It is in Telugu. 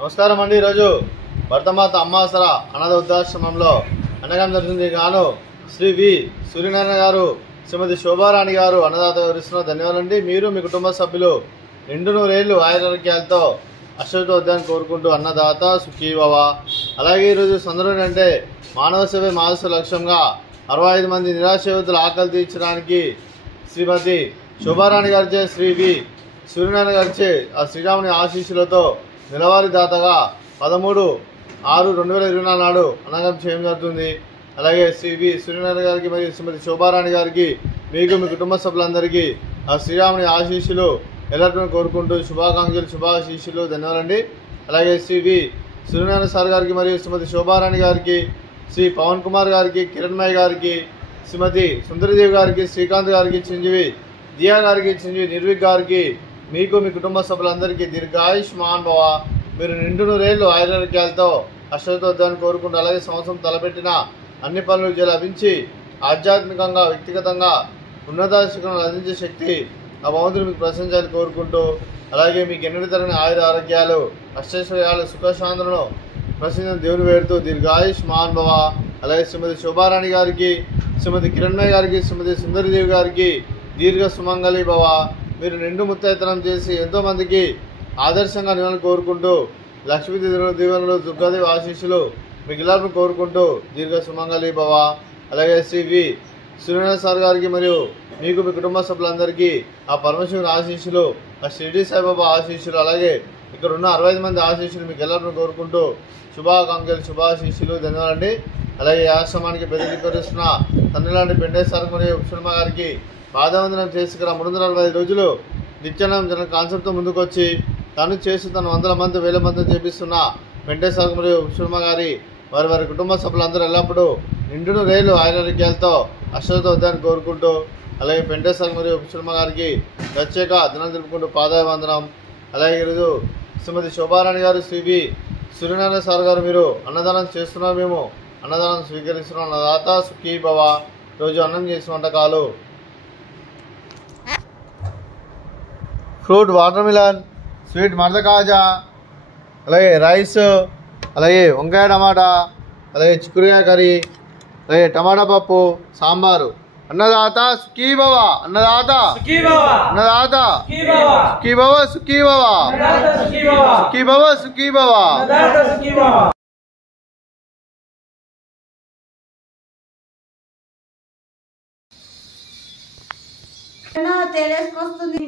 నమస్కారం అండి. ఈరోజు భరతమాత అమ్మాసర అనాథ వృద్ధాశ్రమంలో అన్నదానం జరుగుతుంది. గాను శ్రీ వి సూర్యనారాయణ గారు, శ్రీమతి శోభారాణి గారు అన్నదాత వివరిస్తున్న ధన్యవాదాలండి. మీరు మీ కుటుంబ సభ్యులు నిండు నూరేళ్లు ఆయురారోగ్యాలతో అశ్వతో వద్దని కోరుకుంటూ అన్నదాత సుఖీభవ. అలాగే ఈరోజు సందర్భం అంటే మానవ సేవ మానస లక్ష్యంగా 65 మంది నిరాశ్రయుతుల ఆకలి తీర్చడానికి శ్రీమతి శోభారాణి గారిచే శ్రీ వి సూర్యనారాయణ గారిచే ఆ శ్రీరాముని ఆశీస్సులతో నెలవారీ దాతగా 13/6/2024 నాడు అన్నదానం చేయడం జరుగుతుంది. అలాగే శ్రీ వి సూర్యనారాయణ గారికి మరియు శ్రీమతి శోభారాణి గారికి, మీకు మీ కుటుంబ సభ్యులందరికీ ఆ శ్రీరాముని ఆశీస్సులు ఎల్లరికీ కోరుకుంటూ శుభాకాంక్షలు, శుభాశీస్సులు, ధన్యవాదాలండి. అలాగే శ్రీ వి సూర్యనారాయణ సార్ గారికి మరియు శ్రీమతి శోభారాణి గారికి, శ్రీ పవన్ కుమార్ గారికి, కిరణ్మయ్య గారికి, శ్రీమతి సుందరిదేవి గారికి, శ్రీకాంత్ గారికి, చిరంజీవి దియా గారికి, చిరంజీవి నిర్విక్ గారికి, మీకు మీ కుటుంబ సభ్యులందరికీ దీర్ఘాయుష్మాన్ భవ. మీరు నిండు నూరేళ్లు ఆయురారోగ్యాలతో అశ్వతో వద్దని కోరుకుంటూ, అలాగే సంవత్సరం తలపెట్టిన అన్ని పనులు లభించి ఆధ్యాత్మికంగా, వ్యక్తిగతంగా ఉన్నత శిఖరం అందించే శక్తి ఆ భగవంతుడు మీకు ప్రశంసాలని కోరుకుంటూ, అలాగే మీకు ఎన్నడూ తరగని ఆయుర ఆరోగ్యాలు, అష్టైశ్వర్యాలు, సుఖశాంతులను ప్రసిద్ధ దేవుని వేడుతూ దీర్ఘాయుష్మాన్ భవ. అలాగే శ్రీమతి శోభారాణి గారికి, శ్రీమతి కిరణ్మయ్య గారికి, శ్రీమతి సుందరిదేవి గారికి దీర్ఘ సుమంగళి భవ. మీరు నిండు ముత్తైతనం చేసి ఎంతోమందికి ఆదర్శంగా నివాళులు కోరుకుంటూ, లక్ష్మీ దీవెనలు, దుర్గాదేవి ఆశీస్సులు మీకు ఇలాంటి కోరుకుంటూ దీర్ఘ సుమంగళి భవ. అలాగే శ్రీ వి సూర్యనారాయణ సార్ గారికి మరియు మీకు మీ కుటుంబ సభ్యులందరికీ ఆ పరమశివుని ఆశీస్సులు, ఆ షిరిడి సాయిబాబా ఆశీస్సులు, అలాగే ఇక్కడ ఉన్న 65 మంది ఆశీస్సులు మీకు ఎల్లరిని కోరుకుంటూ శుభాకాంక్షలు, శుభాశీస్సులు, ధన్యవాదాలండి. అలాగే ఈ ఆశ్రమానికి బెదిరిస్తున్న తండ్రి లాంటి పెండేశ్వర మరియు సుష్మ గారికి పాదవందనం చేసి ఇక్కడ 365 రోజులు నిత్యానం జన కాన్సెప్ట్తో ముందుకొచ్చి తను చేసి తను 100 మంది 1000 మంది చేపిస్తున్న వెంకటేశ్వర మరియు సుష్మ గారి వారి కుటుంబ సభ్యులందరూ ఎల్లప్పుడూ నిండు నూరేళ్లు ఆయురారోగ్యాలతో అశ్వతో వద్దని కోరుకుంటూ, అలాగే వెంకటేశ్వర మరియు సుష్మ గారికి ప్రత్యేక దినం జరుపుకుంటూ పాదాభివందనం. అలాగే ఈరోజు శ్రీమతి శోభారాణి గారు, శ్రీ వి సూర్యనారాయణ సార్ గారు, మీరు అన్నదానం చేస్తున్నాం, మేము అన్నదానం స్వీకరిస్తున్నాం. అన్నదాత సుఖీ భవ. రోజు అన్నం చేసిన వంటకాలు ఫ్రూట్ వాటర్ మిలన్, స్వీట్ మరద కాజా, అలాగే రైస్, అలాగే వంకాయ టమాటా, అలాగే చిక్కుడుకాయ కర్రీ, అలాగే టమాటా పప్పు, సాంబారు. అన్నదాత సుఖీ భవ. అన్నదాత అన్నదాత సుఖీ భవ, సుఖీ భవ, సుఖీ భవ, సుఖీ భవ. తెలియకొస్తుంది.